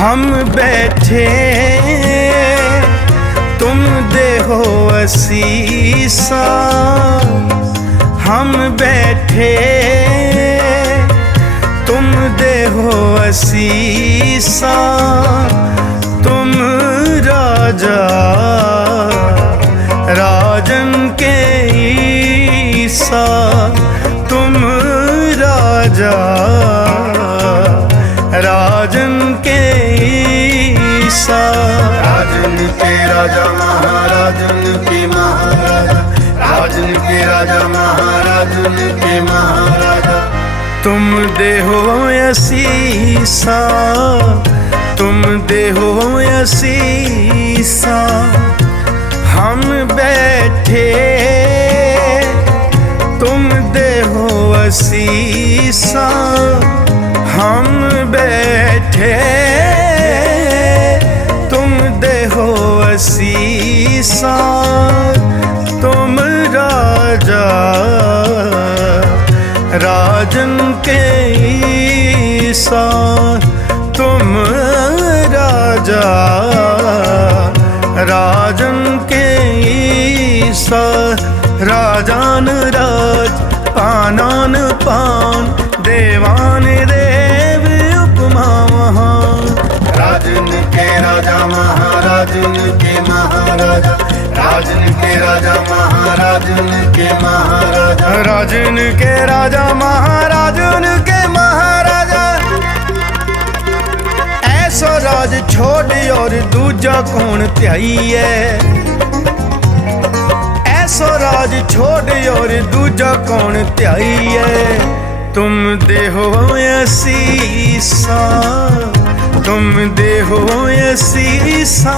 हम बैठे तुम देहो असीसा, हम बैठे तुम देहो असीसा, तुम राजा राजन के ईसा, तुम राजा राजन के ईसा। राजन के राजा महाराजन के महाराजा, राजन के राजा महाराजन के महाराजा। तुम देहो असीसा, तुम देहो असीसा, हम बैठे तुम देहो असीसा, हम बैठे तुम देहो असीसा, तुम राजा राजन के ईसा, तुम राजा राजन के ईसा। राजान राज पानान पान, देवान देव उपमा महान। राजन के राजा महाराजन के महाराजा, राजन के राजा महाराजन के महाराजा। राजन के राजा महाराजन के महाराजा। ऐसा राज छोड़ और दूजा कौन त्याइए, ऐसा राज छोड़ और दूजा कौन त्याइए। तुम देहो असीसा, तुम देहो असीसा,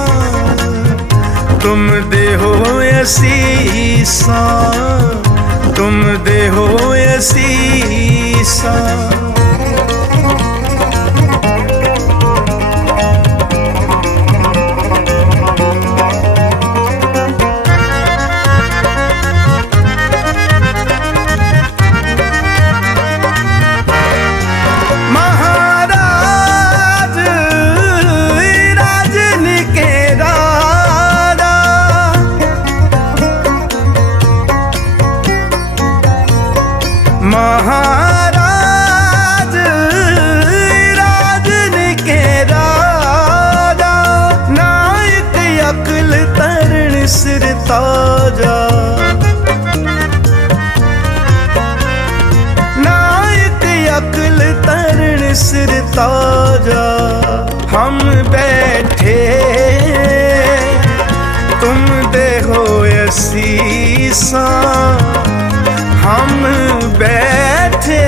तुम देहो असीसा, तुम देहो असीसा। महाराज राजन के राजा, नायक अकल तरण सिर ताजा, नायक अकल तरण सिर ताजा। हम बैठे तुम देहो असीसा, हम बैठे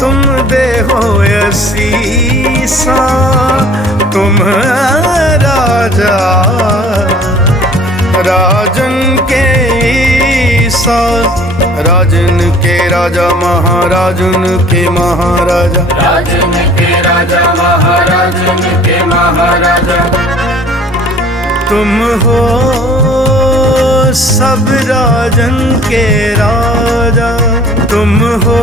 तुम देहो असीसा, तुम राजा राजन के ईसा। राजन के राजा महाराजन के महाराजा, राजन के राजा महाराजन के महाराजा। तुम हो सब राजन के राजा, तुम हो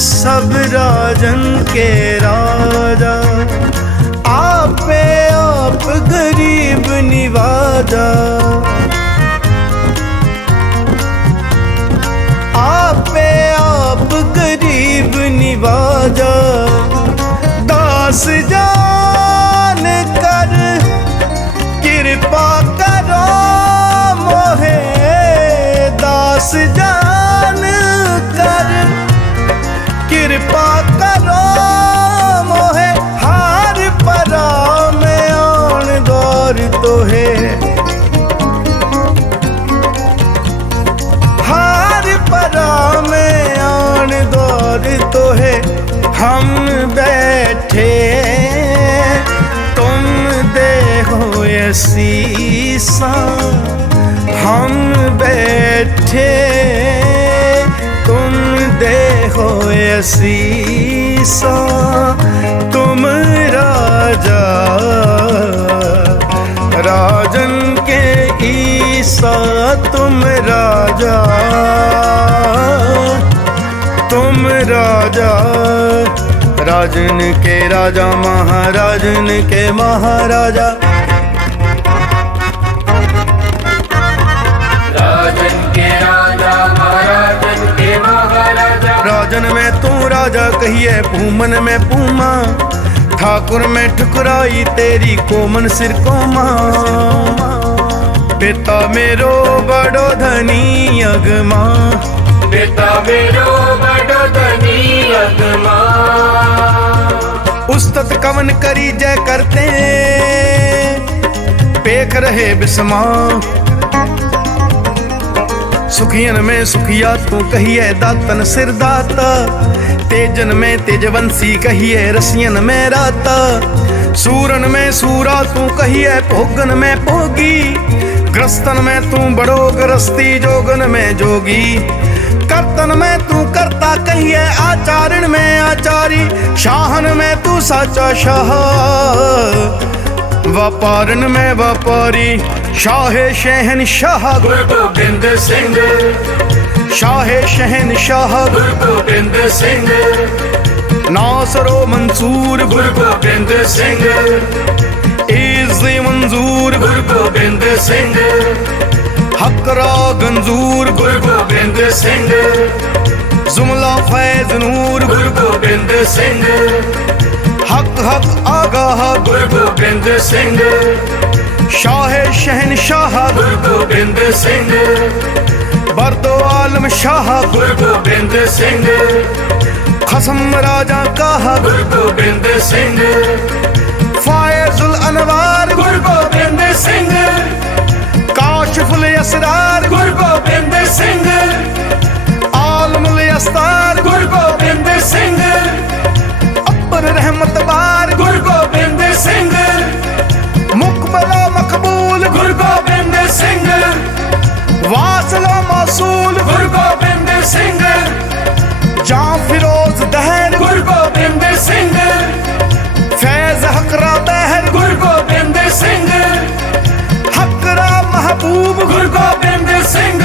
सब राजन के राजा। आपे आप गरीब निवाजा, आपे आप गरीब निवाजा। दास जान कर कृपा करो मोहे, दास जान कर कृपा करो मोहे। हार परा में आन गौर तोहे, हार परा में आन गौर तोहे। हम बैठे तुम देहो असीसा, हम बैठे तुम देहो असीसा, तुम राजा राजन के ईसा, तुम राजा तुम राजा राजन के राजा महाराजन के महाराजा। राजन के राजा महाराजन के महाराजा। राजन में तू राजा कहिए, पूमन में पूमा, ठाकुर में ठुकराई तेरी कोमन सिर को मां। पिता मेरो बड़ो धनी अगमा, पिता मेरो बड़ो धनी अगमा। उस्तत कवन करी जय करते, पेख रहे बिस्मा। सुखियन में सुखिया तू कहिए, दातन सिर दाता, तेजन में तेजवंशी कहिए, रसियन में राता। सूरन में सूरा तू कहिए, भोगन में भोगी, ग्रस्तन में तू बड़ो ग्रस्ती, जोगन में जोगी। कर्तन में तू करता कहिए, आचारण में आचारी, शाहन में तू साचा शाह, व्यापारन में व्यापारी, शाहे शहनशाह। गुरु गोबिंद सिंह, शाहे शहनशाह, गुरु गोबिंद सिंह, नासरो मंसूर, गुरु गोबिंद सिंह, इज़्ज़ मंजूर, गुरु गोबिंद सिंह, हकरा गंजूर, गुरु गोबिंद सिंह, जुमला फैज नूर, गुरु गोबिंद सिंह, हक हक आगाह, गुरु गोबिंद सिंह, शाहे शहनशाह, गुरु गोबिंद सिंह, बरदो आलम शाह, गुरु गोबिंद सिंह, खसम राजा का, गुरु गोबिंद सिंह, फायजुल अनवार, गुरु गोबिंद सिंह, काशिफुल असरार, गुरु गोबिंद सिंह, आलमुल अस्तार, गुरु गोबिंद सिंह, अब्बर रहमत बार, गुरु गोबिंद सिंह, मुकबला मकबूल, गुरु गोबिंद सिंह, वासला मासूल, गुरु गोबिंद सिंह, जां फिरोज दहर, गुरु गोबिंद सिंह, फैज हकरा दहर, गुरु गोबिंद सिंह, हकरा महबूब, गुरु गोबिंद सिंह,